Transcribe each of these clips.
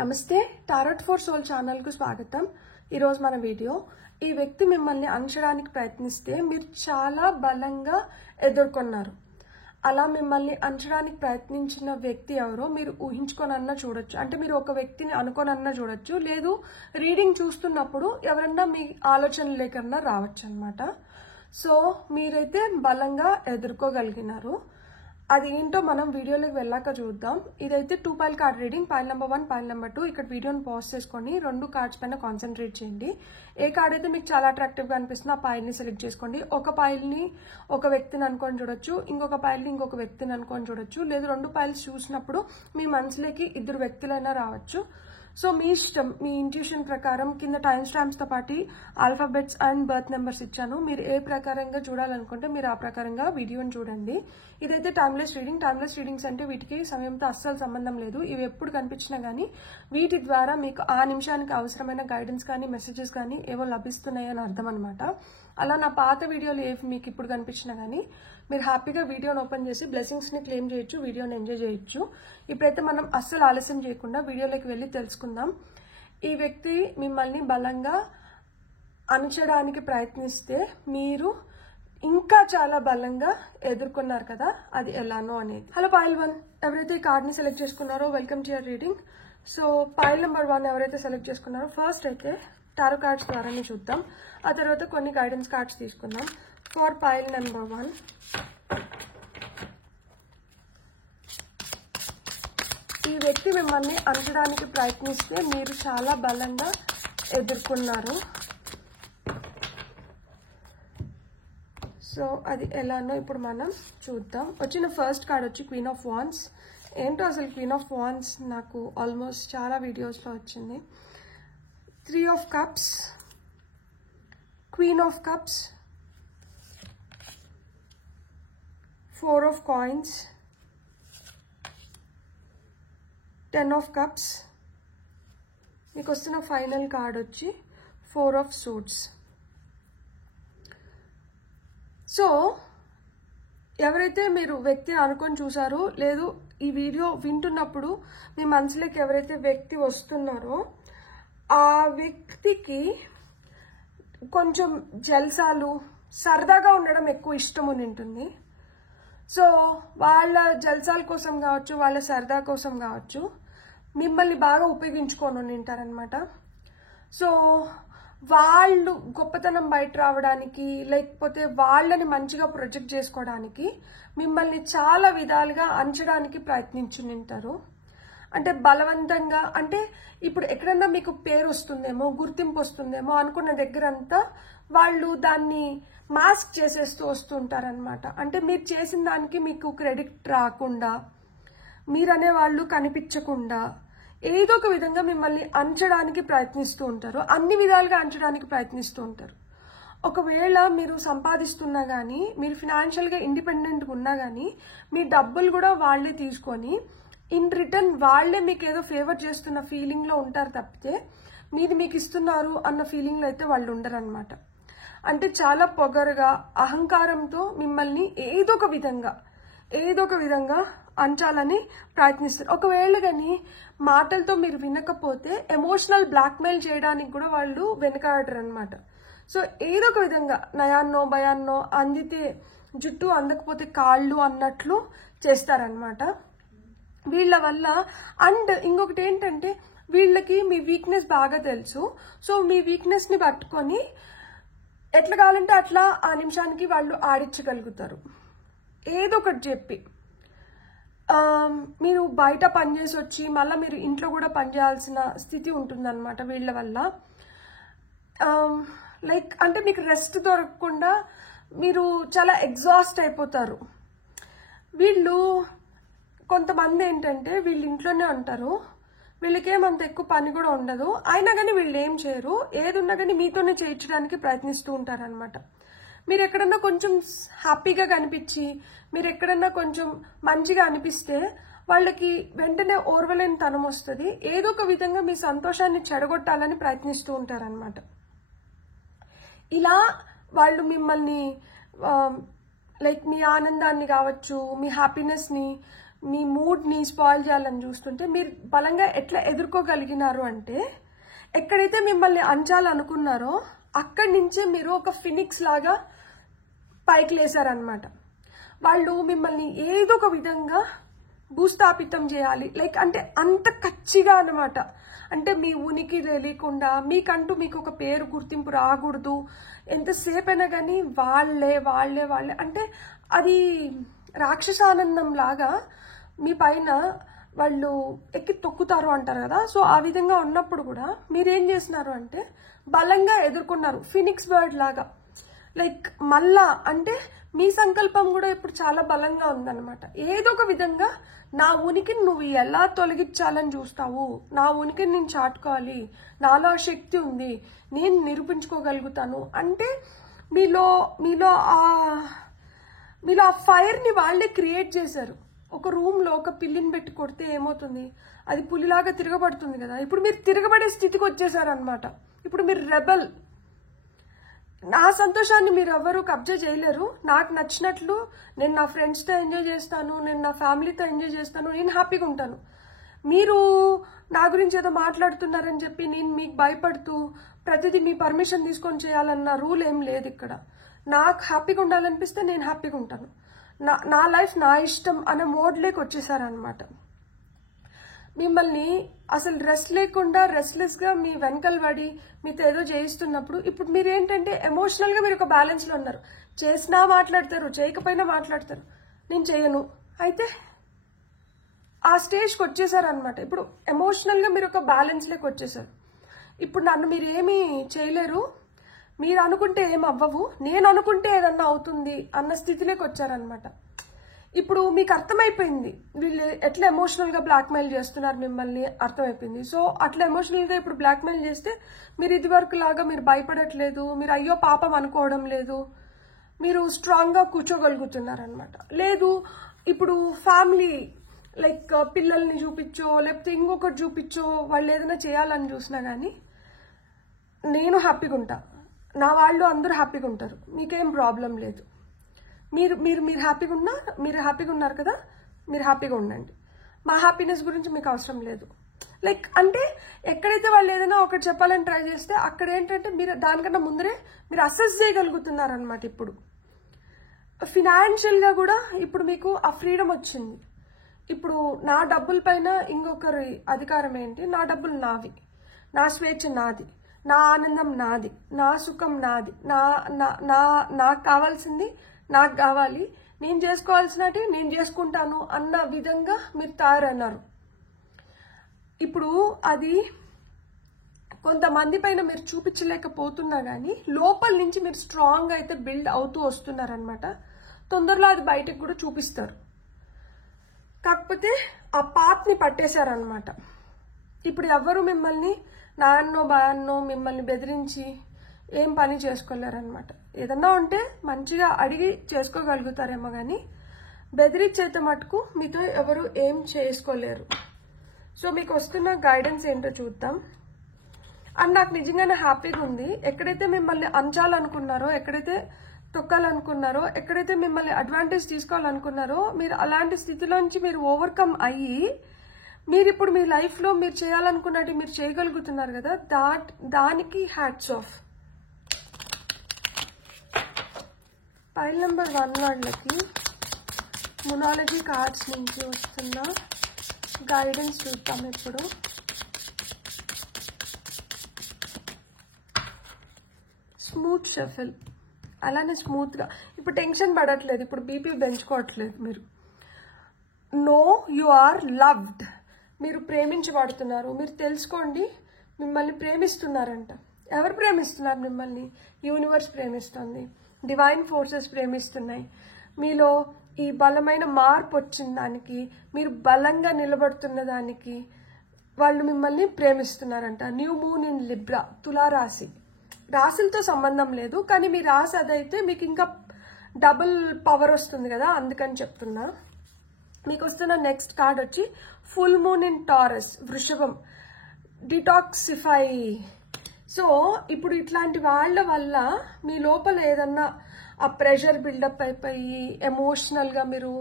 నమస్తే tarot for soul channel కు స్వాగతం. ఈ రోజు మన వీడియో ఈ వ్యక్తి మిమ్మల్ని అంచడానికి ప్రయత్నిస్తే మీరు చాలా బలంగా ఎదుర్కొన్నారు. అలా మిమ్మల్ని అంచడానికి ప్రయత్నించిన వ్యక్తి ఎవరో మీరు ఊహించుకోనన్నా చూడొచ్చు. అంటే మీరు ఒక వ్యక్తిని అనుకోనన్నా చూడొచ్చు, లేదు రీడింగ్ చూస్తున్నప్పుడు ఎవరన్నా మీ ఆలోచన లేకన్నా రావచ్చు అన్నమాట. సో మీరైతే బలంగా ఎదుర్కోగలిగినారు. అది ఏంటో మనం వీడియోలోకి వెళ్ళాక చూద్దాం. ఇదైతే 2 pile card reading. Pile number 1, pile number 2. ఇక్కడ వీడియోని పాజ్ చేసుకొని 2 కార్డ్స్ పైన కాన్సన్ట్రేట్ చేయండి. ఏ కార్డ్ అయితే మీకు చాలా అట్రాక్టివ్ గా అనిపిస్తుందో ఆ పైల్ ని సెలెక్ట్ చేసుకోండి. ఒక పైల్ ని ఒక వ్యక్తిని అనుకొని చూడొచ్చు, ఇంకొక పైల్ ని ఇంకొక వ్యక్తిని అనుకొని చూడొచ్చు, లేదు 2 పైల్స్ చూసినప్పుడు మీ మనసులోకి 2 వ్యక్తులైనా రావచ్చు. సో మీ ఇష్టం, మీ ఇంట్యూషన్ ప్రకారం కింద టైం స్టాంప్స్ తో పాటు ఆల్ఫాబెట్స్ అండ్ బర్త్ నెంబర్స్ ఇచ్చాను. మీరు ఏ ప్రకారంగా చూడాలనుకుంటే మీరు ఆ ప్రకారంగా వీడియోని చూడండి. ఇదైతే టైమ్లెస్ రీడింగ్. టైమ్లెస్ రీడింగ్స్ అంటే వీటికి సమయంతో అస్సలు సంబంధం లేదు. ఇవి ఎప్పుడు కనిపించినా గానీ వీటి ద్వారా మీకు ఆ నిమిషానికి అవసరమైన గైడెన్స్ కానీ మెసేజెస్ కానీ ఏవో లభిస్తున్నాయని అర్థం అనమాట. అలా నా పాత వీడియోలు ఏవి మీకు ఇప్పుడు కనిపించినా గానీ మీరు హ్యాపీగా వీడియోని ఓపెన్ చేసి బ్లెస్సింగ్స్ ని క్లెయిమ్ చేయొచ్చు, వీడియోని ఎంజాయ్ చేయొచ్చు. ఇప్పుడైతే మనం అస్సలు ఆలస్యం చేయకుండా వీడియోలోకి వెళ్ళి తెలుసుకుందాం. ఈ వ్యక్తి మిమ్మల్ని బలంగా అణచడానికి ప్రయత్నిస్తే మీరు ఇంకా చాలా బలంగా ఎదుర్కొన్నారు కదా, అది ఎలానో అనేది. హలో పైల్ 1, ఎవరైతే ఈ కార్డ్ ని సెలెక్ట్ చేసుకున్నారో welcome to your reading. So pile number 1 ఎవరైతే సెలెక్ట్ చేసుకున్నారో ఫస్ట్ అయితే టారో కార్డ్స్ ద్వారానే చూద్దాం. ఆ తర్వాత కొన్ని గైడెన్స్ కార్డ్స్ తీసుకుందాం. ఫర్ పైల్ నెంబర్ 1, ఈ వ్యక్తి మిమ్మల్ని అంచడానికి ప్రయత్నిస్తే మీరు చాలా బలంగా ఎదుర్కొన్నారు. సో అది ఎలానో ఇప్పుడు మనం చూద్దాం. వచ్చిన ఫస్ట్ కార్డ్ వచ్చి క్వీన్ ఆఫ్ వాండ్స్. ఏంటో అసలు క్వీన్ ఆఫ్ వాండ్స్ నాకు ఆల్మోస్ట్ చాలా వీడియోస్లో వచ్చింది. 3 of cups, queen of cups, 4 of coins, 10 of cups. మీకు వస్తున్న ఫైనల్ కార్డ్ వచ్చి 4 ఆఫ్ సోర్డ్స్. సో ఎవరైతే మీరు వ్యక్తిని అనుకొని చూసారో, లేదు ఈ వీడియో వింటున్నప్పుడు మీ మనసులోకి ఎవరైతే వ్యక్తి వస్తున్నారో ఆ వ్యక్తికి కొంచెం జల్సాలు, సరదాగా ఉండడం ఎక్కువ ఇష్టం ఉంటుంది. సో వాళ్ళ జల్సాల కోసం కావచ్చు, వాళ్ళ సరదా కోసం కావచ్చు మిమ్మల్ని బాగా ఉపయోగించుకొని ఉంటారనమాట. సో వాళ్ళు గొప్పతనం బయట రావడానికి, లేకపోతే వాళ్ళని మంచిగా ప్రొజెక్ట్ చేసుకోవడానికి మిమ్మల్ని చాలా విధాలుగా అంచడానికి ప్రయత్నించుంటారు. అంటే బలవంతంగా, అంటే ఇప్పుడు ఎక్కడన్నా మీకు పేరు వస్తుందేమో, గుర్తింపు వస్తుందేమో అనుకున్న దగ్గరంతా వాళ్ళు దాన్ని మాస్క్ చేసేస్తూ వస్తుంటారనమాట. అంటే మీరు చేసిన దానికి మీకు క్రెడిట్ రాకుండా, మీరనే వాళ్ళు కనిపించకుండా ఏదో ఒక విధంగా మిమ్మల్ని అంచడానికి ప్రయత్నిస్తూ ఉంటారు. అన్ని విధాలుగా అంచడానికి ప్రయత్నిస్తూ ఉంటారు. ఒకవేళ మీరు సంపాదిస్తున్నా కానీ, మీరు ఫినాన్షియల్గా ఇండిపెండెంట్గా ఉన్నా కానీ మీ డబ్బులు కూడా వాళ్లే తీసుకొని ఇన్ రిటర్న్ వాళ్లే మీకు ఏదో ఫేవర్ చేస్తున్న ఫీలింగ్లో ఉంటారు తప్పితే మీది మీకు ఇస్తున్నారు అన్న ఫీలింగ్లో అయితే వాళ్ళు ఉండరు అనమాట. అంటే చాలా పొగరుగా, అహంకారంతో మిమ్మల్ని ఏదో ఒక విధంగా అంచాలని ప్రయత్నిస్తారు. ఒకవేళ కానీ మాటలతో మీరు వినకపోతే ఎమోషనల్ బ్లాక్మెయిల్ చేయడానికి కూడా వాళ్ళు వెనకాడరు అనమాట. సో ఏదో ఒక విధంగా నయాన్నో భయాన్నో, అందితే జుట్టు అందకపోతే కాళ్ళు అన్నట్లు చేస్తారనమాట వీళ్ళ వల్ల. అండ్ ఇంకొకటి ఏంటంటే వీళ్ళకి మీ వీక్నెస్ బాగా తెలుసు. సో మీ వీక్నెస్ ని పట్టుకొని ఎట్లా కావాలంటే అట్లా ఆ నిమిషానికి వాళ్ళు ఆడించగలుగుతారు ఏదో ఒకటి చెప్పి. మీరు బయట పనిచేసి వచ్చి మళ్ళీ మీరు ఇంట్లో కూడా పనిచేయాల్సిన స్థితి ఉంటుందన్నమాట వీళ్ళ వల్ల. లైక్ అంటే మీకు రెస్ట్ దొరకకుండా మీరు చాలా ఎగ్జాస్ట్ అయిపోతారు. వీళ్ళు కొంతమంది ఏంటంటే వీళ్ళు ఇంట్లోనే ఉంటారు, వీళ్ళకేమంత ఎక్కువ పని కూడా ఉండదు, అయినా కానీ వీళ్ళు ఏం చేయరు. ఏది ఉన్నా కానీ మీతోనే చేయించడానికి ప్రయత్నిస్తూ ఉంటారనమాట. మీరు ఎక్కడన్నా కొంచెం హ్యాపీగా కనిపించి, మీరు ఎక్కడన్నా కొంచెం మంచిగా అనిపిస్తే వాళ్ళకి వెంటనే ఓర్వలేని తనం వస్తుంది. ఏదో ఒక విధంగా మీ సంతోషాన్ని చెడగొట్టాలని ప్రయత్నిస్తూ ఉంటారనమాట. ఇలా వాళ్ళు మిమ్మల్ని లైక్ మీ ఆనందాన్ని కావచ్చు, మీ హ్యాపీనెస్ని మీ మూడ్ని స్పాయిల్ చేయాలని చూస్తుంటే మీరు బలంగా ఎట్లా ఎదుర్కోగలిగినారు అంటే, ఎక్కడైతే మిమ్మల్ని అంచాలనుకున్నారో అక్కడి నుంచే మీరు ఒక ఫినిక్స్ లాగా పైకి లేసారనమాట. వాళ్ళు మిమ్మల్ని ఏదో ఒక విధంగా భూస్థాపితం చేయాలి, లైక్ అంటే అంత కచ్చిగా అనమాట. అంటే మీ ఉనికి తెలియకుండా, మీకంటూ మీకు ఒక పేరు గుర్తింపు రాకూడదు. ఎంతసేపు అయినా కానీ వాళ్ళే వాళ్ళే వాళ్ళే అంటే అది రాక్షసానందం లాగా మీ పైన వాళ్ళు ఎక్కి తొక్కుతారు అంటారు కదా. సో ఆ విధంగా ఉన్నప్పుడు కూడా మీరేం చేస్తున్నారు అంటే బలంగా ఎదుర్కొన్నారు, ఫినిక్స్ బర్డ్ లాగా. లైక్ మళ్ళా అంటే మీ సంకల్పం కూడా ఇప్పుడు చాలా బలంగా ఉందన్నమాట. ఏదో ఒక విధంగా నా ఉనికిని నువ్వు ఎలా తొలగించాలని చూస్తావు, నా ఉనికిని నేను చాటుకోవాలి, నాలో శక్తి ఉంది, నేను నిరూపించుకోగలుగుతాను అంటే మీలో మీలో ఆ మీలో ఆ ఫైర్ని వాళ్ళే క్రియేట్ చేశారు. ఒక రూమ్లో ఒక పిల్లిని పెట్టి కొడితే ఏమవుతుంది, అది పులిలాగా తిరగబడుతుంది కదా. ఇప్పుడు మీరు తిరగబడే స్థితికి వచ్చేసారనమాట. ఇప్పుడు మీరు రెబల్. నా సంతోషాన్ని మీరు ఎవరు కబ్జా చేయలేరు. నాకు నచ్చినట్లు నేను నా ఫ్రెండ్స్తో ఎంజాయ్ చేస్తాను, నేను నా ఫ్యామిలీతో ఎంజాయ్ చేస్తాను, నేను హ్యాపీగా ఉంటాను. మీరు నా గురించి ఏదో మాట్లాడుతున్నారని చెప్పి నేను మీకు భయపడుతూ ప్రతిదీ మీ పర్మిషన్ తీసుకొని చేయాలన్న రూల్ ఏం లేదు ఇక్కడ. నాకు హ్యాపీగా ఉండాలనిపిస్తే నేను హ్యాపీగా ఉంటాను. నా లైఫ్ నా ఇష్టం అనే మోడ్లోకి వచ్చేసారనమాట. మిమ్మల్ని అసలు రెస్ట్ లేకుండా రెస్ట్లెస్గా మీ వెనకలు పడి మీతో ఏదో చేయిస్తున్నప్పుడు ఇప్పుడు మీరు ఏంటంటే ఎమోషనల్గా మీరు ఒక బ్యాలెన్స్లో ఉన్నారు. చేసినా మాట్లాడతారు, చేయకపోయినా మాట్లాడతారు, నేను చేయను. అయితే ఆ స్టేజ్కి వచ్చేసారు అనమాట. ఇప్పుడు ఎమోషనల్గా మీరు ఒక బ్యాలెన్స్లోకి వచ్చేసారు. ఇప్పుడు నన్ను మీరు ఏమీ చేయలేరు, మీరు అనుకుంటే ఏం అవ్వవు, నేను అనుకుంటే ఏదన్నా అవుతుంది అన్న స్థితిలోకి వచ్చారనమాట. ఇప్పుడు మీకు అర్థమైపోయింది వీళ్ళు ఎట్లా ఎమోషనల్గా బ్లాక్మెయిల్ చేస్తున్నారు మిమ్మల్ని, అర్థమైపోయింది. సో అట్లా ఎమోషనల్గా ఇప్పుడు బ్లాక్మెయిల్ చేస్తే మీరు ఇదివరకు లాగా మీరు భయపడట్లేదు, మీరు అయ్యో పాపం అనుకోవడం లేదు, మీరు స్ట్రాంగ్గా కూర్చోగలుగుతున్నారనమాట. లేదు ఇప్పుడు ఫ్యామిలీ లైక్ పిల్లల్ని చూపించో లేకపోతే ఇంకొకటి చూపించో వాళ్ళు ఏదైనా చేయాలని చూసినా కానీ నేను హ్యాపీగా ఉంటా, నా వాళ్ళు అందరూ హ్యాపీగా ఉంటారు, మీకేం ప్రాబ్లం లేదు. మీరు మీరు మీరు హ్యాపీగా ఉన్నారు కదా, మీరు హ్యాపీగా ఉండండి, మా హ్యాపీనెస్ గురించి మీకు అవసరం లేదు. లైక్ అంటే ఎక్కడైతే వాళ్ళు ఏదైనా ఒకటి చెప్పాలని ట్రై చేస్తే అక్కడ ఏంటంటే మీరు దానికన్నా ముందరే మీరు అసెస్ చేయగలుగుతున్నారనమాట. ఇప్పుడు ఫినాన్షియల్గా కూడా ఇప్పుడు మీకు ఆ ఫ్రీడమ్ వచ్చింది. ఇప్పుడు నా డబ్బుల పైన ఇంకొకరి అధికారం ఏంటి, నా డబ్బులు నావి, నా స్వేచ్ఛ నాది, నా ఆనందం నాది, నా సుఖం నాది, నాకు కావాల్సింది నాకు కావాలి, నేను చేసుకోవాల్సినవి నేను చేసుకుంటాను అన్న విధంగా మీరు తయారన్నారు. ఇప్పుడు అది కొంతమంది పైన మీరు చూపించలేకపోతున్నా కానీ లోపల నుంచి మీరు స్ట్రాంగ్ అయితే బిల్డ్ అవుతూ వస్తున్నారనమాట. తొందరలో అది బయటకు కూడా చూపిస్తారు. కాకపోతే ఆ పాత్ని పట్టేశారనమాట. ఇప్పుడు ఎవరు మిమ్మల్ని నాన్నో బాన్నో మిమ్మల్ని బెదిరించి ఏం పని చేసుకోలేరనమాట. ఏదన్నా ఉంటే మంచిగా అడిగి చేసుకోగలుగుతారేమో కానీ బెదిరించైతే మటుకు మీతో ఎవరు ఏం చేసుకోలేరు. సో మీకు వస్తున్న గైడెన్స్ ఏంటో చూద్దాం. అండ్ నాకు నిజంగానే హ్యాపీగా ఉంది. ఎక్కడైతే మిమ్మల్ని అంచాలనుకున్నారో, ఎక్కడైతే తొక్కాలనుకున్నారో, ఎక్కడైతే మిమ్మల్ని అడ్వాంటేజ్ తీసుకోవాలనుకున్నారో మీరు అలాంటి స్థితిలోంచి మీరు ఓవర్కమ్ అయ్యి మీరు ఇప్పుడు మీ లైఫ్లో మీరు చేయాలనుకున్నట్టు మీరు చేయగలుగుతున్నారు కదా, దానికి హ్యాట్స్ ఆఫ్. ఫైల్ నెంబర్ 1 వాళ్ళకి మొనాలజీ కార్డ్స్ నుంచి వస్తున్న గైడెన్స్ చూద్దాం. ఇప్పుడు స్మూత్ షఫల్, అలానే స్మూత్గా ఇప్పుడు టెన్షన్ పడట్లేదు, ఇప్పుడు బీపీ పెంచుకోవట్లేదు. మీరు నో యు ఆర్ లవ్డ్, మీరు ప్రేమించబడుతున్నారు. మీరు తెలుసుకోండి, మిమ్మల్ని ప్రేమిస్తున్నారంట. ఎవరు ప్రేమిస్తున్నారు మిమ్మల్ని? యూనివర్స్ ప్రేమిస్తుంది, డివైన్ ఫోర్సెస్ ప్రేమిస్తున్నాయి. మీలో ఈ బలమైన మార్పు వచ్చిన దానికి, మీరు బలంగా నిలబడుతున్న దానికి వాళ్ళు మిమ్మల్ని ప్రేమిస్తున్నారంట. న్యూ మూన్ ఇన్ లిబ్రా, తులారాశి. రాశులతో సంబంధం లేదు, కానీ మీ రాశి అదైతే మీకు ఇంకా డబుల్ పవర్ వస్తుంది కదా, అందుకని చెప్తున్నా. మీకు వస్తున్న నెక్స్ట్ కార్డ్ వచ్చి ఫుల్ మూన్ ఇన్ టారస్, వృషభం. డిటాక్సిఫై, సో ఇప్పుడు ఇట్లాంటి వాళ్ళ వల్ల మీ లోపల ఏదన్నా ఆ ప్రెషర్ బిల్డప్ అయిపోయి ఎమోషనల్గా మీరు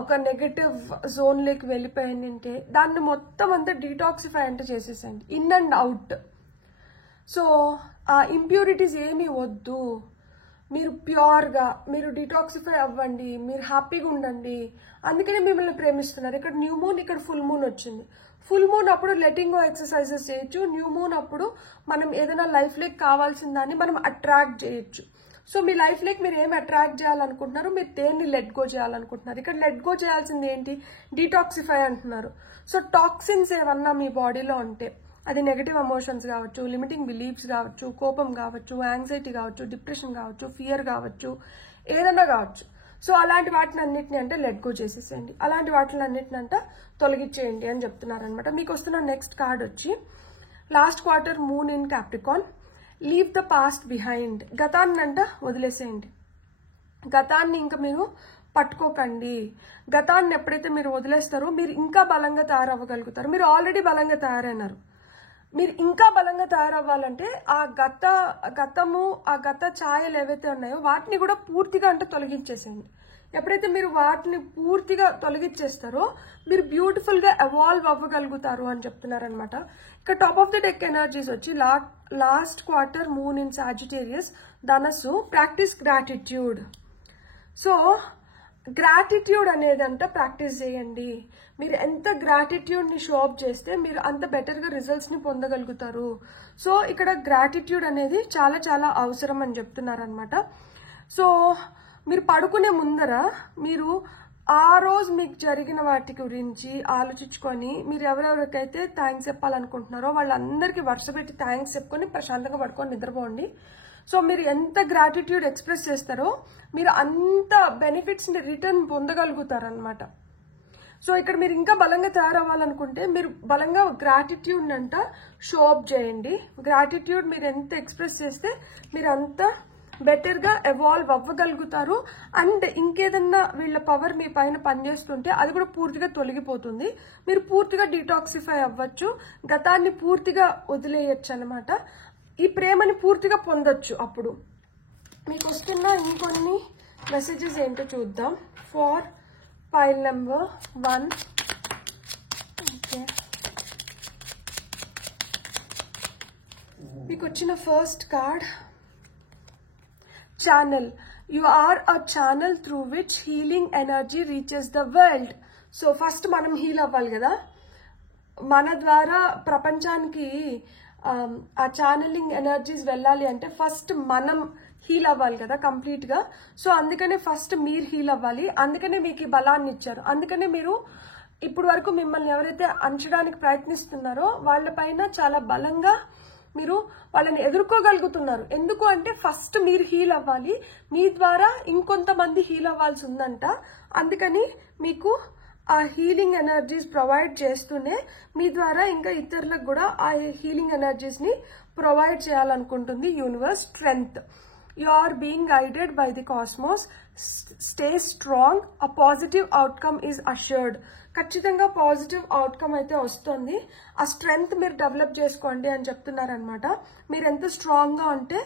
ఒక నెగటివ్ జోన్లోకి వెళ్ళిపోయిందంటే దాన్ని మొత్తం అంతా డీటాక్సిఫై అంటే చేసేసండి, ఇన్ అండ్ అవుట్. సో ఆ ఇంప్యూరిటీస్ ఏమీ వద్దు, మీరు ప్యూర్గా మీరు డిటాక్సిఫై అవ్వండి, మీరు హ్యాపీగా ఉండండి. అందుకనే మిమ్మల్ని ప్రేమిస్తున్నారు. ఇక్కడ న్యూ మూన్, ఇక్కడ ఫుల్ మూన్ వచ్చింది. ఫుల్ మూన్ అప్పుడు లెటింగ్ గో ఎక్సర్సైజెస్ చేయొచ్చు. న్యూ మూన్ అప్పుడు మనం ఏదైనా లైఫ్లోకి కావాల్సిన దాన్ని మనం అట్రాక్ట్ చేయొచ్చు. సో మీ లైఫ్లోకి మీరు ఏం అట్రాక్ట్ చేయాలనుకుంటున్నారు, మీరు దేన్ని లెట్ గో చేయాలనుకుంటున్నారు. ఇక్కడ లెట్ గో చేయాల్సింది ఏంటి, డీటాక్సిఫై అంటున్నారు. సో టాక్సిన్స్ ఏమన్నా మీ బాడీలో ఉంటే, అది నెగటివ్ ఎమోషన్స్ కావచ్చు, లిమిటింగ్ బిలీఫ్స్ కావచ్చు, కోపం కావచ్చు, యాంగ్జైటీ కావచ్చు, డిప్రెషన్ కావచ్చు, ఫియర్ కావచ్చు, ఏదన్నా కావచ్చు. సో అలాంటి వాటిని అన్నిటిని అంటే లెట్ గో చేసేసేయండి, అలాంటి వాటిని అన్నిటిని అంట తొలగించేయండి అని చెప్తున్నారు అనమాట. మీకు వస్తున్న నెక్స్ట్ కార్డ్ వచ్చి last quarter moon in Capricorn. Leave the past behind. గతాన్ని అంట వదిలేసేయండి, గతాన్ని ఇంకా మీరు పట్టుకోకండి. గతాన్ని ఎప్పుడైతే మీరు వదిలేస్తారో మీరు ఇంకా బలంగా తయారవ్వగలుగుతారు. మీరు ఆల్రెడీ బలంగా తయారైనారు, మీరు ఇంకా బలంగా తయారవ్వాలంటే ఆ గతము ఆ గత ఛాయలు ఏవైతే ఉన్నాయో వాటిని కూడా పూర్తిగా అంటే తొలగించేసేయండి. ఎప్పుడైతే మీరు వాటిని పూర్తిగా తొలగించేస్తారో మీరు బ్యూటిఫుల్గా ఎవాల్వ్ అవ్వగలుగుతారు అని చెప్తున్నారనమాట. ఇక్కడ top of the deck energies వచ్చి last quarter moon in Sagittarius, ధనస్సు. Practice gratitude. సో గ్రాటిట్యూడ్ అనేది అంతా ప్రాక్టీస్ చేయండి. మీరు ఎంత గ్రాటిట్యూడ్ని షో అప్ చేస్తే మీరు అంత బెటర్గా రిజల్ట్స్ని పొందగలుగుతారు. సో ఇక్కడ గ్రాటిట్యూడ్ అనేది చాలా చాలా అవసరం అని చెప్తున్నారనమాట. సో మీరు పడుకునే ముందర మీరు ఆ రోజు మీకు జరిగిన వాటి గురించి ఆలోచించుకొని మీరు ఎవరెవరికైతే థ్యాంక్స్ చెప్పాలనుకుంటున్నారో వాళ్ళందరికీ వరుస పెట్టి థ్యాంక్స్ చెప్పుకొని ప్రశాంతంగా పడుకొని నిద్రపోండి. సో మీరు ఎంత గ్రాటిట్యూడ్ ఎక్స్ప్రెస్ చేస్తారో మీరు అంత బెనిఫిట్స్ని రిటర్న్ పొందగలుగుతారనమాట. సో ఇక్కడ మీరు ఇంకా బలంగా తయారవ్వాలనుకుంటే మీరు బలంగా గ్రాటిట్యూడ్ అంట షో అప్ చేయండి. గ్రాటిట్యూడ్ మీరు ఎంత ఎక్స్ప్రెస్ చేస్తే మీరు అంత బెటర్గా ఎవాల్వ్ అవ్వగలుగుతారు. అండ్ ఇంకేదన్నా వీళ్ళ పవర్ మీ పైన పనిచేస్తుంటే అది కూడా పూర్తిగా తొలగిపోతుంది. మీరు పూర్తిగా డీటాక్సిఫై అవ్వచ్చు, గతాన్ని పూర్తిగా వదిలేయచ్చు అనమాట. ఈ ప్రేమని పూర్తిగా పొందొచ్చు. అప్పుడు మీకు వస్తున్న ఇంకొన్ని మెసేజెస్ ఏంటో చూద్దాం. For pile number 1. ఓకే, మీకు వచ్చిన first card channel. You are a channel through which healing energy reaches the world. So first మనం హీల్ అవ్వాలి కదా, మన ద్వారా ప్రపంచానికి ఆ ఛానలింగ్ ఎనర్జీస్ వెళ్ళాలి అంటే ఫస్ట్ మనం హీల్ అవ్వాలి కదా కంప్లీట్గా. సో అందుకనే ఫస్ట్ మీరు హీల్ అవ్వాలి. అందుకనే మీకు ఈ బలాన్ని ఇచ్చారు. అందుకనే మీరు ఇప్పుడు వరకు మిమ్మల్ని ఎవరైతే అంచడానికి ప్రయత్నిస్తున్నారో వాళ్ళపైన చాలా బలంగా మీరు వాళ్ళని ఎదుర్కోగలుగుతున్నారు. ఎందుకు అంటే ఫస్ట్ మీరు హీల్ అవ్వాలి, మీ ద్వారా ఇంకొంతమంది హీల్ అవ్వాల్సి ఉందంట. అందుకని మీకు ఆ హీలింగ్ ఎనర్జీస్ ప్రొవైడ్ చేస్తూనే మీ ద్వారా ఇంకా ఇతరులకు కూడా ఆ హీలింగ్ ఎనర్జీస్ని ప్రొవైడ్ చేయాలనుకుంటుంది universe. Strength. You are being guided by the cosmos. Stay strong. A positive outcome is assured. ఖచ్చితంగా పాజిటివ్ అవుట్కమ్ అయితే వస్తుంది. ఆ స్ట్రెంగ్త్ మీరు డెవలప్ చేసుకోండి అని చెప్తున్నారనమాట. మీరు ఎంత స్ట్రాంగ్గా ఉంటే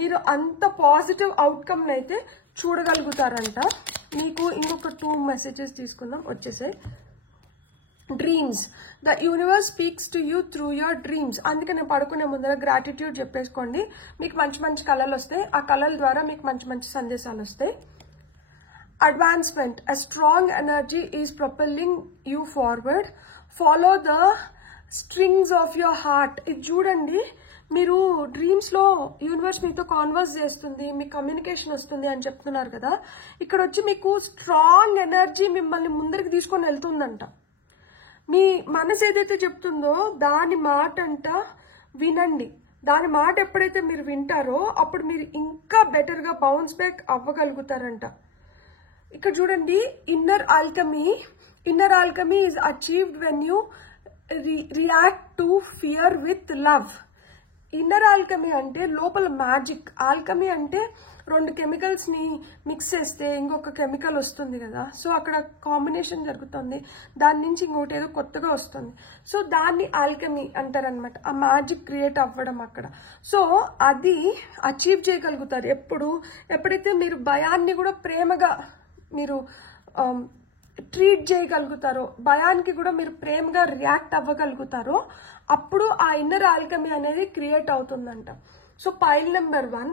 మీరు అంత పాజిటివ్ అవుట్కమ్ అయితే చూడగలుగుతారంట. మీకు ఇంకొక 2 మెసేజెస్ తీసుకుందాం, వచ్చేసాయి. Dreams. The universe speaks to you through your dreams. అందుకే నేను పడుకునే ముందర గ్రాటిట్యూడ్ చెప్పేసుకోండి. మీకు మంచి మంచి కళలు వస్తాయి, ఆ కళల ద్వారా మీకు మంచి మంచి సందేశాలు వస్తాయి. Advancement. A strong energy is propelling you forward. Follow the strings of your heart. ఇది చూడండి, మీరు డ్రీమ్స్లో యూనివర్స్ మీతో కాన్వర్స్ చేస్తుంది, మీకు కమ్యూనికేషన్ వస్తుంది అని చెప్తున్నారు కదా. ఇక్కడ వచ్చి మీకు స్ట్రాంగ్ ఎనర్జీ మిమ్మల్ని ముందరికి తీసుకొని వెళ్తుందంట. మీ మనసు ఏదైతే చెప్తుందో దాని మాట అంట వినండి. దాని మాట ఎప్పుడైతే మీరు వింటారో అప్పుడు మీరు ఇంకా బెటర్గా బౌన్స్ బ్యాక్ అవ్వగలుగుతారంట. ఇక్కడ చూడండి, inner alchemy. Inner alchemy is achieved when you react to fear with love. Inner alchemy అంటే లోపల మ్యాజిక్. ఆల్కమీ అంటే 2 కెమికల్స్ని మిక్స్ చేస్తే ఇంకొక కెమికల్ వస్తుంది కదా, సో అక్కడ కాంబినేషన్ జరుగుతుంది, దాని నుంచి ఇంకోటి ఏదో కొత్తగా వస్తుంది. సో దాన్ని ఆల్కమీ అంటారనమాట, ఆ మ్యాజిక్ క్రియేట్ అవ్వడం అక్కడ. సో అది అచీవ్ చేయగలుగుతారు ఎప్పుడైతే మీరు భయాన్ని కూడా ప్రేమగా మీరు ట్రీట్ చేయగలుగుతారో, భయానికి కూడా మీరు ప్రేమగా రియాక్ట్ అవ్వగలుగుతారో, అప్పుడు ఆ ఇన్నర్ ఆల్కమీ అనేది క్రియేట్ అవుతుందంట. సో పైల్ నెంబర్ 1,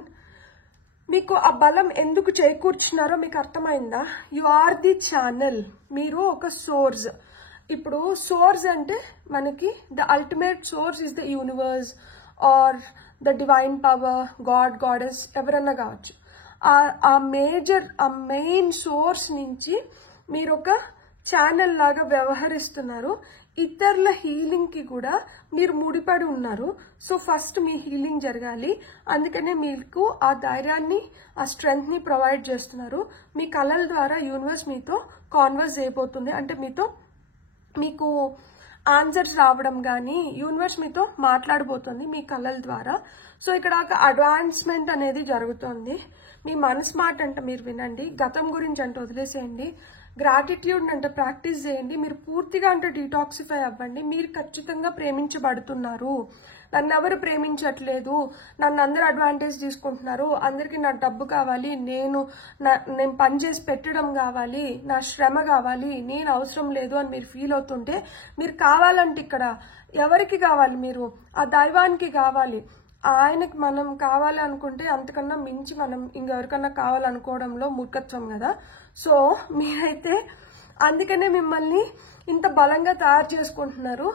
మీకు ఆ బలం ఎందుకు చేకూర్చున్నారో మీకు అర్థమైందా? యు ఆర్ ది ఛానల్, మీరు ఒక సోర్స్. ఇప్పుడు సోర్స్ అంటే మనకి the ultimate source is the universe or the divine power, god, goddess, ఎవరన్నా కావచ్చు. ఆ మెయిన్ సోర్స్ నుంచి మీరు ఒక ఛానల్ లాగా వ్యవహరిస్తున్నారు. ఇతరుల హీలింగ్ కి కూడా మీరు ముడిపడి ఉన్నారు. సో ఫస్ట్ మీ హీలింగ్ జరగాలి, అందుకనే మీకు ఆ ధైర్యాన్ని, ఆ స్ట్రెంగ్త్ ని ప్రొవైడ్ చేస్తున్నారు. మీ కళల ద్వారా యూనివర్స్ మీతో కాన్వర్స్ అయిపోతుంది, అంటే మీకు ఆన్సర్స్ రావడం కానీ యూనివర్స్ మీతో మాట్లాడబోతుంది మీ కళల ద్వారా. సో ఇక్కడ ఒక అడ్వాన్స్మెంట్ అనేది జరుగుతుంది. మీ మనసు మాట అంటే మీరు వినండి, గతం గురించి అంటే వదిలేసేయండి, గ్రాటిట్యూడ్ అంటే ప్రాక్టీస్ చేయండి, మీరు పూర్తిగా అంటే డీటాక్సిఫై అవ్వండి. మీరు ఖచ్చితంగా ప్రేమించబడుతున్నారు. నన్ను ఎవరు ప్రేమించట్లేదు, నన్ను అందరూ అడ్వాంటేజ్ తీసుకుంటున్నారు, అందరికీ నా డబ్బు కావాలి, నేను పని చేసి పెట్టడం కావాలి, నా శ్రమ కావాలి, నేను అవసరం లేదు అని మీరు ఫీల్ అవుతుంటే, మీరు కావాలంటే ఇక్కడ ఎవరికి కావాలి? మీరు ఆ దైవానికి కావాలి. ఆయనకి మనం కావాలి అనుకుంటే అంతకన్నా మించి మనం ఇంకెవరికన్నా కావాలనుకోవడంలో మూర్ఖత్వం కదా. సో మీరైతే అందుకనే మిమ్మల్ని ఇంత బలంగా తయారు చేసుకుంటున్నారు.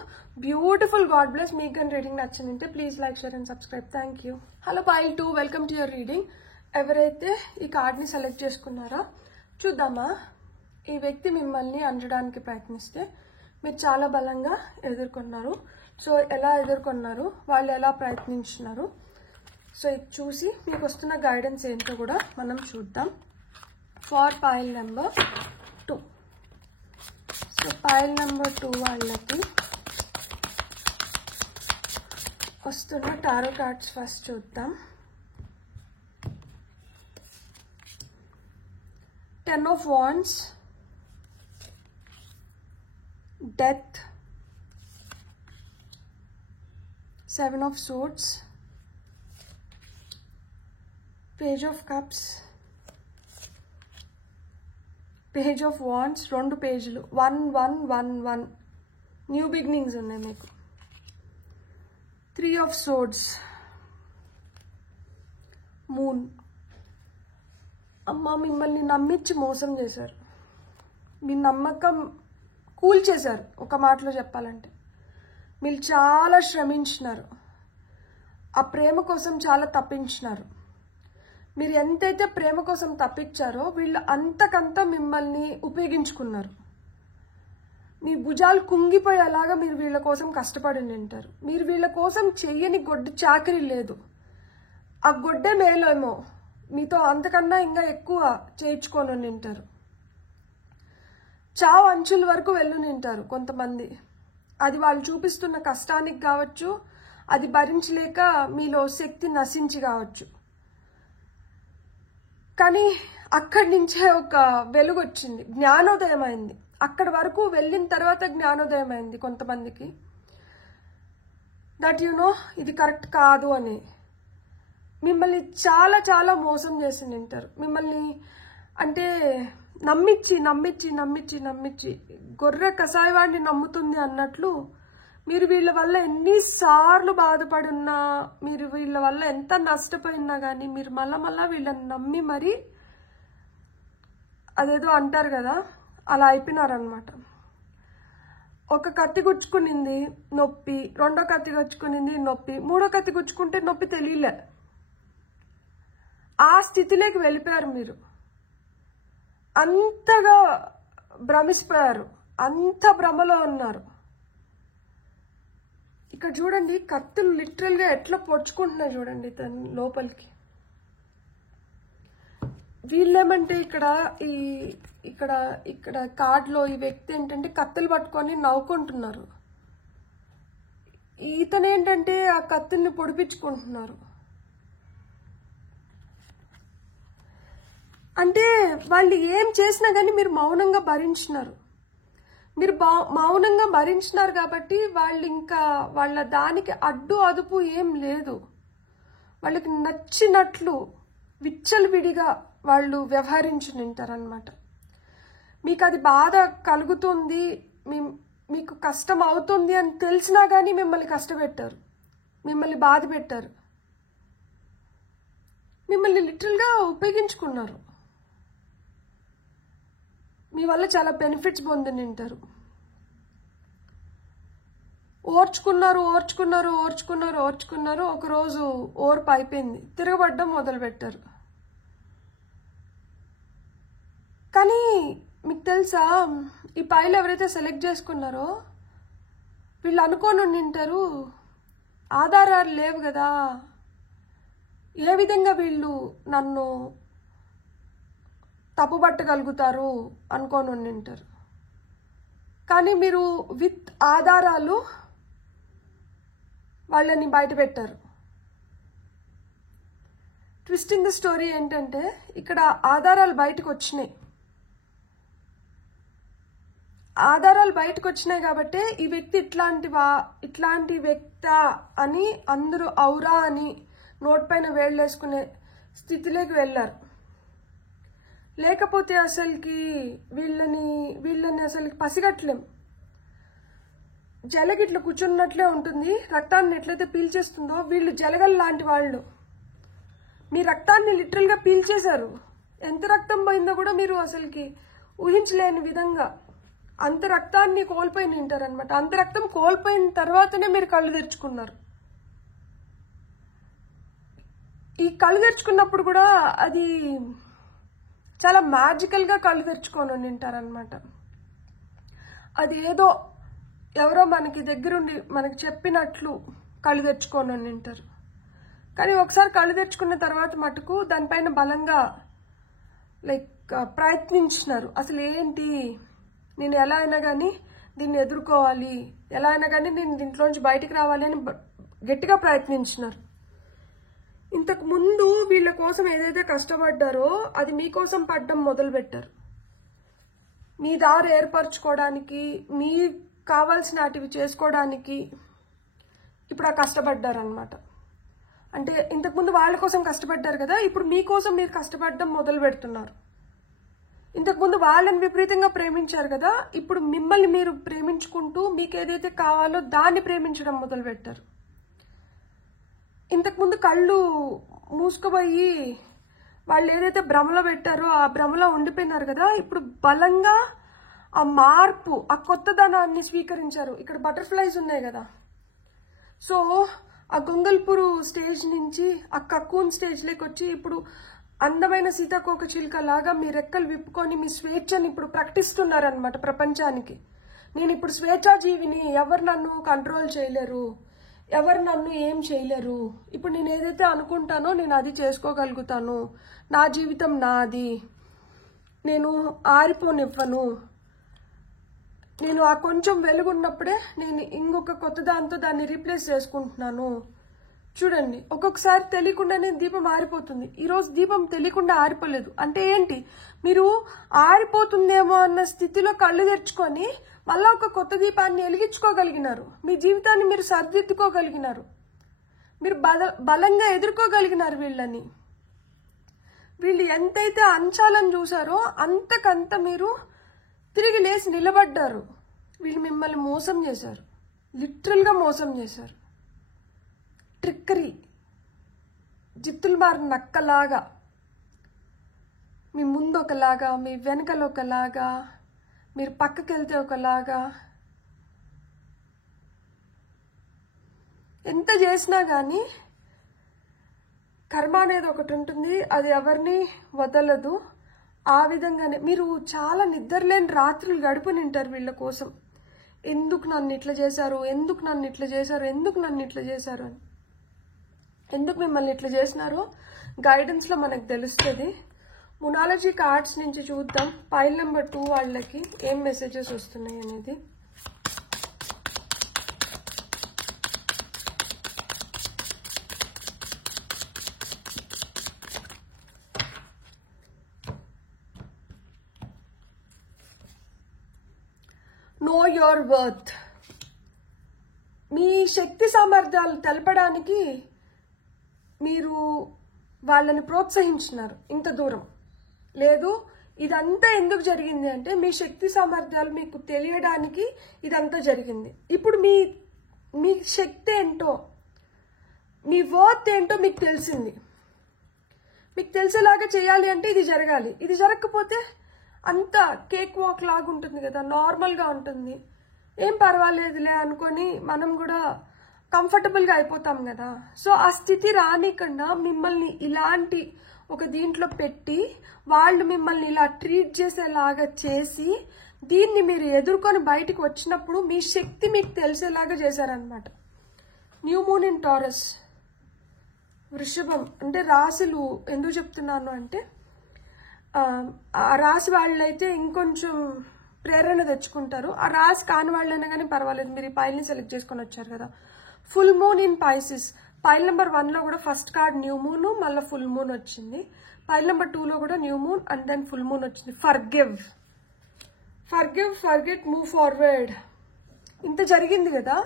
బ్యూటిఫుల్. God bless. మీకు కానీ రీడింగ్ నచ్చిందంటే please like, share and subscribe. Thank you. Hello pile 2, welcome to your reading. ఎవరైతే ఈ కార్డ్ని సెలెక్ట్ చేసుకున్నారో చూద్దామా. ఈ వ్యక్తి మిమ్మల్ని అనడానికి ప్రయత్నిస్తే మీరు చాలా బలంగా ఎదుర్కొన్నారు. సో ఎలా ఎదుర్కొన్నారు, వాళ్ళు ఎలా ప్రయత్నించున్నారు, సో ఇది చూసి మీకు వస్తున్న గైడెన్స్ ఏంటో కూడా మనం చూద్దాం. For pile number 2. So pile number 2 వాళ్ళకి వస్తున్న టారో కార్డ్స్ ఫస్ట్ చూద్దాం. 10 of Wands, Death, 7 of Swords, Page of Cups, Page of Wands, 2 పేజీలు, 1 1 1 1 న్యూ బిగినింగ్స్ ఉన్నాయి మీకు. 3 of Swords, Moon. అమ్మ మిమ్మల్ని నమ్మించి మోసం చేశారు, మీ నమ్మకం కూల్చేశారు. ఒక మాటలో చెప్పాలంటే మీరు చాలా శ్రమించినారు, ఆ ప్రేమ కోసం చాలా తప్పించినారు. మీరు ఎంతైతే ప్రేమ కోసం తప్పించారో వీళ్ళు అంతకంతా మిమ్మల్ని ఉపయోగించుకున్నారు. మీ భుజాలు కుంగిపోయేలాగా మీరు వీళ్ళ కోసం కష్టపడి ఉంటారు. మీరు వీళ్ళ కోసం చెయ్యని గొడ్డు చాకరీ లేదు. ఆ గొడ్డే మేలేమో, మీతో అంతకన్నా ఇంకా ఎక్కువ చేయించుకొని ఉంటారు. చావు అంచుల వరకు వెళ్ళునింటారు కొంతమంది. అది వాళ్ళు చూపిస్తున్న కష్టానికి కావచ్చు, అది భరించలేక మీలో శక్తి నశించి కావచ్చు. కానీ అక్కడి నుంచే ఒక వెలుగు వచ్చింది, జ్ఞానోదయం అయింది. అక్కడి వరకు వెళ్ళిన తర్వాత జ్ఞానోదయం అయింది కొంతమందికి, దట్ యు నో ఇది కరెక్ట్ కాదు అని. మిమ్మల్ని చాలా చాలా మోసం చేసి ఉంటారు. మిమ్మల్ని అంటే నమ్మించి నమ్మించి నమ్మించి నమ్మించి గొర్రె కషాయవాడిని నమ్ముతుంది అన్నట్లు మీరు వీళ్ళ వల్ల ఎన్నిసార్లు బాధపడున్నా, మీరు వీళ్ళ వల్ల ఎంత నష్టపోయినా కానీ మీరు మళ్ళా వీళ్ళని నమ్మి మరి అదేదో అంటారు కదా, అలా అయిపోయినారనమాట. ఒక కత్తి గుచ్చుకునింది నొప్పి, 2వ కత్తి గుచ్చుకునింది నొప్పి, 3వ కత్తి గుచ్చుకుంటే నొప్పి తెలియలే. ఆ స్థితిలోకి వెళ్ళిపోయారు మీరు. అంతగా భ్రమిసిపోయారు, అంత భ్రమలో ఉన్నారు. ఇక్కడ చూడండి, కత్తులు లిటరల్ గా ఎట్లా పొడుచుకుంటున్నాయి చూడండి తన లోపలికి. వీళ్ళేమంటే ఇక్కడ కార్డ్ లో ఈ వ్యక్తి ఏంటంటే కత్తులు పట్టుకొని నవ్వుకుంటున్నారు. ఇతను ఏంటంటే ఆ కత్తుల్ని పొడిపించుకుంటున్నారు. అంటే వాళ్ళు ఏం చేసినా కానీ మీరు మౌనంగా భరించినారు. మీరు మౌనంగా భరించినారు కాబట్టి వాళ్ళు ఇంకా వాళ్ళ దానికి అడ్డు అదుపు ఏం లేదు. వాళ్ళకి నచ్చినట్లు విచ్చలవిడిగా వాళ్ళు వ్యవహరించుంటారనమాట. మీకు అది బాధ కలుగుతుంది, మీకు కష్టం అవుతుంది అని తెలిసినా కానీ మిమ్మల్ని కష్టపెట్టారు, మిమ్మల్ని బాధ పెట్టారు, మిమ్మల్ని లిటరల్గా ఉపయోగించుకున్నారు. మీ వల్ల చాలా బెనిఫిట్స్ పొందింటారు. ఓర్చుకున్నారు. ఒకరోజు ఓర్పు అయిపోయింది, తిరగబడ్డం మొదలుపెట్టారు. కానీ మీకు తెలుసా, ఈ పైలు ఎవరైతే సెలెక్ట్ చేసుకున్నారో వీళ్ళు అనుకోని ఉండింటారు, ఆధారాలు లేవు కదా, ఏ విధంగా వీళ్ళు నన్ను తప్పుపట్టగలుగుతారు అనుకోని ఉండింటారు. కానీ మీరు విత్ ఆధారాలు వాళ్ళని బయట పెట్టారు. ట్విస్ట్ ఇన్ ద స్టోరీ ఏంటంటే ఇక్కడ ఆధారాలు బయటకు వచ్చినాయి. కాబట్టి ఈ వ్యక్తి ఇట్లాంటి వ్యక్తి అని అందరూ ఔరా అని నోట్ పైన వేళ్ళేసుకునే స్థితిలోకి వెళ్ళారు. లేకపోతే అసలుకి వీళ్ళని అసలుకి పసిగట్టలేం. జలగిట్ల కూర్చున్నట్లే ఉంటుంది, రక్తాన్ని ఎట్లయితే పీల్చేస్తుందో వీళ్ళు జలగలు లాంటి వాళ్ళు. మీ రక్తాన్ని లిటరల్గా పీల్చేశారు. ఎంత రక్తం పోయిందో కూడా మీరు అసలుకి ఊహించలేని విధంగా అంత రక్తాన్ని కోల్పోయి నింటారనమాట. అంత రక్తం కోల్పోయిన తర్వాతనే మీరు కళ్ళు తెరుచుకున్నారు. ఈ కళ్ళు తెరుచుకున్నప్పుడు కూడా అది చాలా మ్యాజికల్గా కళ్ళు తెరుచుకొని నింటారనమాట. అది ఏదో ఎవరో మనకి దగ్గరుండి మనకి చెప్పినట్లు కళ్ళు తెరుచుకొని నింటారు. కానీ ఒకసారి కళ్ళు తెరుచుకున్న తర్వాత మటుకు దానిపైన బలంగా ప్రయత్నించినారు. అసలు ఏంటి, నేను ఎలా అయినా కానీ దీన్ని ఎదుర్కోవాలి, ఎలా అయినా కానీ నేను దీంట్లోంచి బయటికి రావాలి అని గట్టిగా ప్రయత్నించినారు. ఇంతకు ముందు వీళ్ళ కోసం ఏదైతే కష్టపడ్డారో అది మీకోసం పడ్డం మొదలుపెట్టారు. మీ దారి ఏర్పరచుకోవడానికి, మీ కావాల్సినటివి చేసుకోవడానికి ఇప్పుడు ఆ కష్టపడ్డారనమాట. అంటే ఇంతకుముందు వాళ్ళ కోసం కష్టపడ్డారు కదా, ఇప్పుడు మీకోసం మీరు కష్టపడడం మొదలు పెడుతున్నారు. ఇంతకుముందు వాళ్ళని విపరీతంగా ప్రేమించారు కదా, ఇప్పుడు మిమ్మల్ని మీరు ప్రేమించుకుంటూ మీకు ఏదైతే కావాలో దాన్ని ప్రేమించడం మొదలు పెట్టారు. ఇంతకుముందు కళ్ళు మూసుకుపోయి వాళ్ళు ఏదైతే భ్రమలో పెట్టారో ఆ భ్రమలో ఉండిపోయినారు కదా, ఇప్పుడు బలంగా ఆ మార్పు, ఆ కొత్తదనాన్ని స్వీకరించారు. ఇక్కడ బటర్ఫ్లైస్ ఉన్నాయి కదా, సో ఆ గొంగల్పూరు స్టేజ్ నుంచి ఆ కకూన్ స్టేజ్లోకి వచ్చి ఇప్పుడు అందమైన సీతాకోక చిలుక లాగా మీ రెక్కలు విప్పుకొని మీ స్వేచ్ఛని ఇప్పుడు ప్రకటిస్తున్నారనమాట ప్రపంచానికి. నేను ఇప్పుడు స్వేచ్ఛాజీవిని, ఎవరు నన్ను కంట్రోల్ చేయలేరు, ఎవరు నన్ను ఏం చేయలేరు. ఇప్పుడు నేను ఏదైతే అనుకుంటానో నేను అది చేసుకోగలుగుతాను, నా జీవితం నాది, నేను ఆరిపోనివ్వను, నేను ఆ కొంచెం వెలుగున్నప్పుడే నేను ఇంకొక కొత్త దాంతో దాన్ని రీప్లేస్ చేసుకుంటున్నాను. చూడండి, ఒక్కొక్కసారి తెలియకుండానే దీపం ఆరిపోతుంది. ఈరోజు దీపం తెలియకుండా ఆరిపోలేదు అంటే ఏంటి, మీరు ఆరిపోతుందేమో అన్న స్థితిలో కళ్ళు తెరుచుకొని మళ్ళా ఒక కొత్త దీపాన్ని వెలిగించుకోగలిగినారు. మీ జీవితాన్ని మీరు సరిదిద్దుకోగలిగినారు, మీరు బలంగా ఎదుర్కోగలిగినారు. వీళ్ళు ఎంతైతే అంచాలని చూసారో అంతకంత మీరు తిరిగి లేచి నిలబడ్డారు. వీళ్ళు మిమ్మల్ని మోసం చేశారు, లిటరల్గా మోసం చేశారు. ట్రిక్కరీ, జిత్తులు మారిన నక్కలాగా మీ ముందు ఒకలాగా, మీ వెనకలు ఒకలాగా, మీరు పక్కకి వెళ్తే ఒకలాగా, ఎంత చేసినా కానీ కర్మ అనేది ఒకటి ఉంటుంది, అది ఎవరిని వదలదు. ఆ విధంగానే మీరు చాలా నిద్రలేని రాత్రులు గడుపుని ఉంటారు వీళ్ళ కోసం. ఎందుకు నన్ను ఇట్లా చేశారు, ఎందుకు నన్ను ఇట్లా చేశారు, ఎందుకు నన్ను ఇట్లా చేశారు అని. ఎందుకు మిమ్మల్ని ఇట్లా చేసినారో గైడెన్స్లో మనకు తెలుస్తుంది. మునాలజీ కార్డ్స్ నుంచి చూద్దాం పైల్ నెంబర్ 2 వాళ్ళకి ఏం మెసేజెస్ వస్తున్నాయి అనేది. Your worth. మీ శక్తి సామర్థ్యాలు తెలపడానికి మీరు వాళ్ళని ప్రోత్సహించినారు ఇంత దూరం. లేదు, ఇదంతా ఎందుకు జరిగింది అంటే మీ శక్తి సామర్థ్యాలు మీకు తెలియడానికి ఇదంతా జరిగింది. ఇప్పుడు మీ శక్తి ఏంటో, మీ వర్త్ ఏంటో మీకు తెలిసింది. మీకు తెలిసేలాగా చేయాలి అంటే ఇది జరగాలి. ఇది జరగకపోతే అంత కేక్ వాక్ లాగా ఉంటుంది కదా, నార్మల్గా ఉంటుంది, ఏం పర్వాలేదులే అనుకొని మనం కూడా కంఫర్టబుల్గా అయిపోతాం కదా. సో ఆ స్థితి రానికుండా మిమ్మల్ని ఇలాంటి ఒక దీంట్లో పెట్టి వాళ్ళు మిమ్మల్ని ఇలా ట్రీట్ చేసేలాగా చేసి దీన్ని మీరు ఎదుర్కొని బయటికి వచ్చినప్పుడు మీ శక్తి మీకు తెలిసేలాగా చేశారనమాట. న్యూ మూన్ ఇన్ టారస్, వృషభం అంటే రాశులు ఎందుకు చెప్తున్నాను అంటే ఆ రాశి వాళ్ళైతే ఇంకొంచెం ప్రేరణ తెచ్చుకుంటారు. ఆ రాశి కాని వాళ్ళైనా కానీ పర్వాలేదు, మీరు ఈ పైల్ని సెలెక్ట్ చేసుకొని వచ్చారు కదా. Full moon in Pisces, pile number 1లో కూడా ఫస్ట్ కార్డ్ న్యూ మూన్, మళ్ళీ ఫుల్ మూన్ వచ్చింది. పైల్ నెంబర్ 2లో కూడా new moon and then full moon వచ్చింది. Forgive, forget, move forward. ఇంత జరిగింది కదా,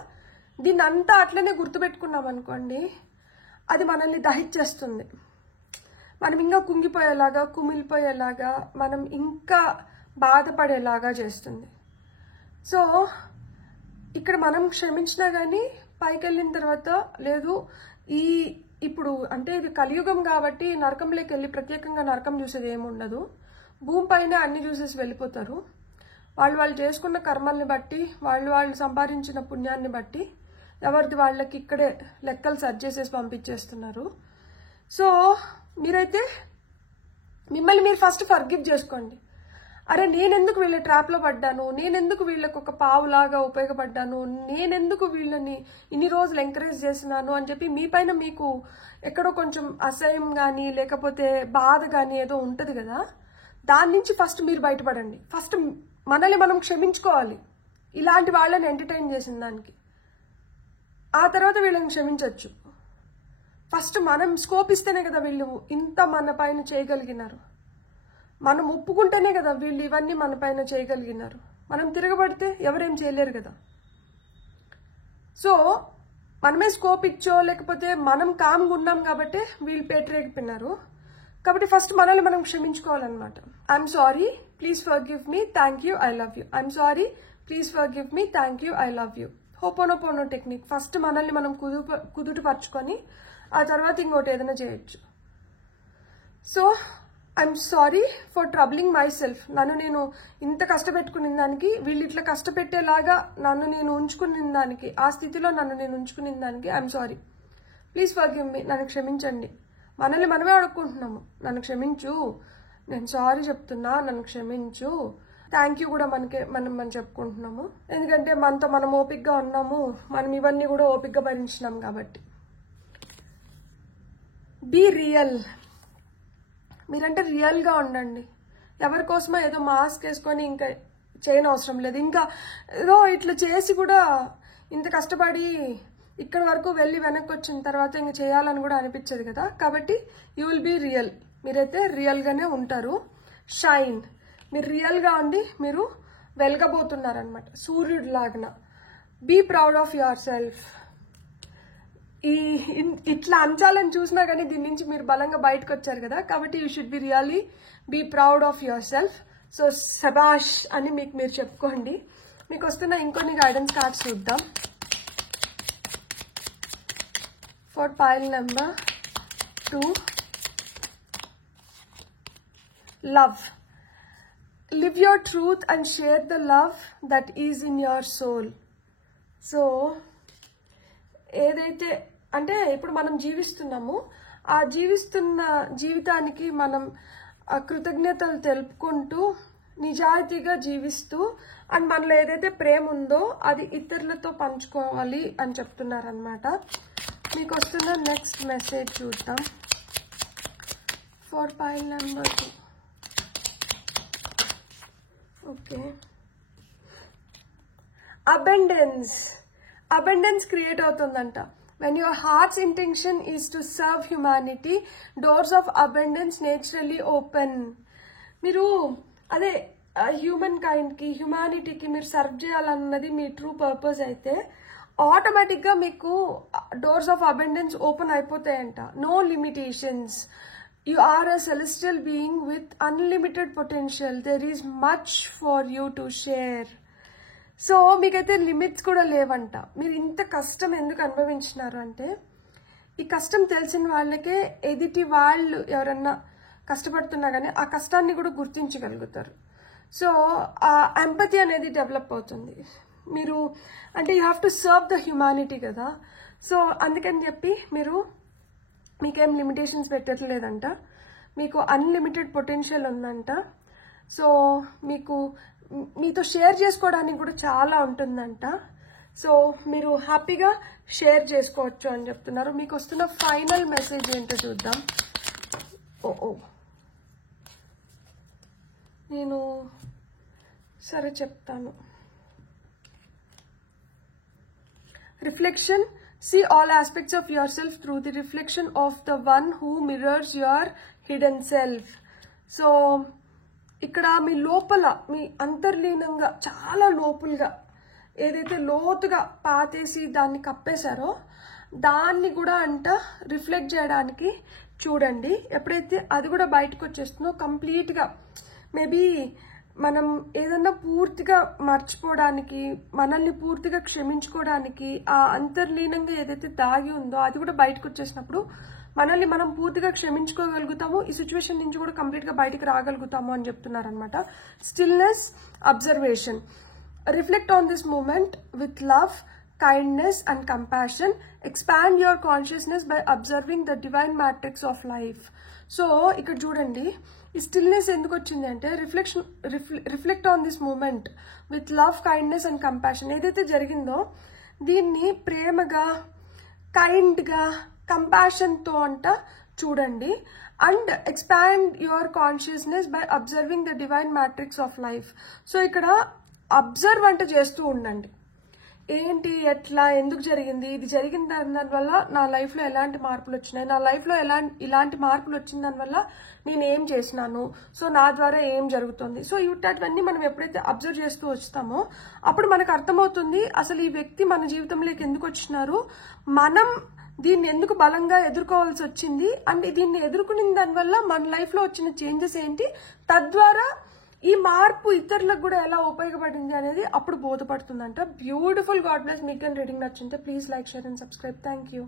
దీన్ని అంతా అట్లనే గుర్తుపెట్టుకున్నాం అనుకోండి, అది మనల్ని దహించేస్తుంది. మనం ఇంకా కుంగిపోయేలాగా, కుమిలిపోయేలాగా, మనం ఇంకా బాధపడేలాగా చేస్తుంది. సో ఇక్కడ మనం క్షమించినా కానీ పైకి వెళ్ళిన తర్వాత లేదు, ఇప్పుడు అంటే ఇది కలియుగం కాబట్టి నరకంలోకి వెళ్ళి ప్రత్యేకంగా నరకం చూసేది ఏముండదు. భూమి పైన అన్ని చూసేసి వెళ్ళిపోతారు. వాళ్ళు చేసుకున్న కర్మల్ని బట్టి, వాళ్ళు సంపాదించిన పుణ్యాన్ని బట్టి ఎవరిది వాళ్ళకి ఇక్కడే లెక్కలు సర్చ్ చేసేసి పంపించేస్తున్నారు. సో మీరైతే మిమ్మల్ని మీరు ఫస్ట్ ఫర్గివ్ చేసుకోండి. అరే నేనెందుకు వీళ్ళ ట్రాప్లో పడ్డాను, నేనెందుకు వీళ్ళకి ఒక పావులాగా ఉపయోగపడ్డాను, నేనెందుకు వీళ్ళని ఇన్ని రోజులు ఎంకరేజ్ చేసినాను అని చెప్పి మీ పైన మీకు ఎక్కడో కొంచెం అసహ్యం కానీ లేకపోతే బాధ కానీ ఏదో ఉంటుంది కదా, దాని నుంచి ఫస్ట్ మీరు బయటపడండి. ఫస్ట్ మనల్ని మనం క్షమించుకోవాలి ఇలాంటి వాళ్ళని ఎంటర్టైన్ చేసిన దానికి. ఆ తర్వాత వీళ్ళని క్షమించవచ్చు. ఫస్ట్ మనం స్కోప్ ఇస్తేనే కదా వీళ్ళు ఇంత మన పైన చేయగలిగినారు. మనం ఒప్పుకుంటేనే కదా వీళ్ళు ఇవన్నీ మన పైన చేయగలిగినారు. మనం తిరగబడితే ఎవరేం చేయలేరు కదా. సో మనమే స్కోప్ ఇచ్చో లేకపోతే మనం కామ్గా ఉన్నాం కాబట్టి వీళ్ళు పేటరేగిపోయినారు. కాబట్టి ఫస్ట్ మనల్ని మనం క్షమించుకోవాలన్నమాట. I'm sorry, please forgive me, thank you, I love you. I'm sorry, please forgive me, thank you, I love you. Hooponopono technique. First మనల్ని మనం కుదుటపరచుకొని ఆ తర్వాత ఇంకోటి ఏదైనా చేయొచ్చు. So I'm sorry for troubling myself. నన్ను నేను ఇంత కష్టపెట్టుకునే దానికి, వీళ్ళు ఇట్లా కష్టపెట్టేలాగా నన్ను నేను ఉంచుకునే దానికి, ఆ స్థితిలో నన్ను నేను ఉంచుకునే దానికి ఐఎమ్ సారీ, ప్లీజ్ ఫర్గివ్ మీ, నన్ను క్షమించండి. మనల్ని మనమే అడుక్కుంటున్నాము, నన్ను క్షమించు, నేను సారీ చెప్తున్నా, నన్ను క్షమించు. థ్యాంక్ యూ కూడా మనం చెప్పుకుంటున్నాము. ఎందుకంటే మనతో మనం ఓపికగా ఉన్నాము, మనం ఇవన్నీ కూడా ఓపికగా భరించినాం కాబట్టి. Be real. మీరంటే రియల్గా ఉండండి. ఎవరి కోసమో ఏదో మాస్క్ వేసుకొని ఇంకా చేయని అవసరం లేదు. ఇంకా ఏదో ఇట్లా చేసి కూడా ఇంత కష్టపడి ఇక్కడ వరకు వెళ్ళి వెనక్కి వచ్చిన తర్వాత ఇంక చేయాలని కూడా అనిపించదు కదా. కాబట్టి యూ విల్ బీ రియల్. మీరైతే రియల్గానే ఉంటారు. షైన్. మీరు రియల్గా ఉండి మీరు వెలగబోతున్నారనమాట, సూర్యుడు లాగా. Be proud of yourself. ఇట్లా అంశాలను చూసినా కానీ దీని నుంచి మీరు బలంగా బయటకు వచ్చారు కదా, కాబట్టి you should be really be proud of yourself. So శబాష్ అని మీకు మీరు చెప్పుకోండి. మీకు వస్తున్న ఇంకొన్ని గైడెన్స్ కార్డ్స్ చూద్దాం. For pile number 2, love. Live your truth and share the love that is in your soul. So ఏదైతే అంటే ఇప్పుడు మనం జీవిస్తున్నామో ఆ జీవిస్తున్న జీవితానికి మనం కృతజ్ఞతలు తెలుపుకుంటూ నిజాయితీగా జీవిస్తూ అండ్ మనలో ఏదైతే ప్రేమ ఉందో అది ఇతరులతో పంచుకోవాలి అని చెప్తున్నారనమాట. మీకు వస్తున్న నెక్స్ట్ మెసేజ్ చూద్దాం. For pile number 2. Okay. Abundance create అవుతుందంట. When your heart's intention is to serve humanity, doors of abundance naturally open. మీరు అదే హ్యూమన్ కైండ్కి, హ్యుమానిటీకి మీరు సర్వ్ చేయాలన్నది మీ ట్రూ పర్పస్ అయితే ఆటోమేటిక్గా మీకు డోర్స్ ఆఫ్ అబెండెన్స్ ఓపెన్ అయిపోతాయంట. No limitations. You are a celestial being with unlimited potential. There is much for you to share. So మీకైతే limits కూడా లేవంట. మీరు ఇంత కష్టం ఎందుకు అనుభవించినారు అంటే, ఈ కష్టం తెలిసిన వాళ్ళకే ఎదుటి వాళ్ళు ఎవరన్నా కష్టపడుతున్నా కానీ ఆ కష్టాన్ని కూడా గుర్తించగలుగుతారు. సో ఆ ఎంపతి అనేది డెవలప్ అవుతుంది. మీరు అంటే you have to serve the humanity కదా. సో అందుకని చెప్పి మీకేం లిమిటేషన్స్ పెట్టట్లేదంట. మీకు అన్లిమిటెడ్ పొటెన్షియల్ ఉందంట. సో మీతో షేర్ చేసుకోవడానికి కూడా చాలా ఉంటుందంట. సో మీరు హ్యాపీగా షేర్ చేసుకోవచ్చు అని చెప్తున్నారు. మీకు వస్తున్న ఫైనల్ మెసేజ్ ఏంటో చూద్దాం. నేను సరే చెప్తాను. Reflection. See all aspects of yourself through the reflection of the one who mirrors your hidden self. So ఇక్కడ మీ లోపల, మీ అంతర్లీనంగా చాలా లోపలగా ఏదైతే లోతుగా పాతేసి దాన్ని కప్పేశారో దాన్ని కూడా రిఫ్లెక్ట్ చేయడానికి చూడండి. ఎప్పుడైతే అది కూడా బయటకు వచ్చేస్తుందో కంప్లీట్గా మేబీ మనం ఏదన్నా పూర్తిగా మర్చిపోవడానికి, మనల్ని పూర్తిగా క్షమించుకోవడానికి ఆ అంతర్లీనంగా ఏదైతే దాగి ఉందో అది కూడా బయటకు వచ్చేసినప్పుడు మనల్ని మనం పూర్తిగా క్షమించుకోగలుగుతాము. ఈ సిచ్యువేషన్ నుంచి కూడా కంప్లీట్ గా బయటకు రాగలుగుతాము అని చెప్తున్నారు అనమాట. Stillness, observation. Reflect on this moment with love, kindness and compassion. Expand your consciousness by observing the divine matrix of life. So ఇక్కడ చూడండి, ఈ స్టిల్నెస్ ఎందుకు వచ్చింది అంటే reflect on this moment with love, kindness and compassion. ఏదైతే జరిగిందో దీన్ని ప్రేమగా, కైండ్గా, కంపాషన్తో చూడండి. And expand your consciousness by observing the divine matrix of life. So ఇక్కడ అబ్జర్వ్ చేస్తూ ఉండండి. ఏంటి, ఎట్లా, ఎందుకు జరిగింది, ఇది జరిగిన దానివల్ల నా లైఫ్లో ఎలాంటి మార్పులు వచ్చినాయి, నా లైఫ్లో ఇలాంటి మార్పులు వచ్చిన దానివల్ల నేను ఏం చేసినాను, సో నా ద్వారా ఏం జరుగుతుంది. సో ఇవన్నీ మనం ఎప్పుడైతే అబ్జర్వ్ చేస్తూ వస్తామో అప్పుడు మనకు అర్థమవుతుంది అసలు ఈ వ్యక్తి మన జీవితంలోకి ఎందుకు వచ్చినారు, మనం దీన్ని ఎందుకు బలంగా ఎదుర్కోవాల్సి వచ్చింది, అండ్ దీన్ని ఎదుర్కొన్న దానివల్ల మన లైఫ్లో వచ్చిన చేంజెస్ ఏంటి, తద్వారా ఈ మార్పు ఇతరులకు కూడా ఎలా ఉపయోగపడింది అనేది అప్పుడు బోధపడుతుందంట. బ్యూటిఫుల్. God bless. మీకు రీడింగ్ నచ్చింటే please like, share and subscribe. Thank you.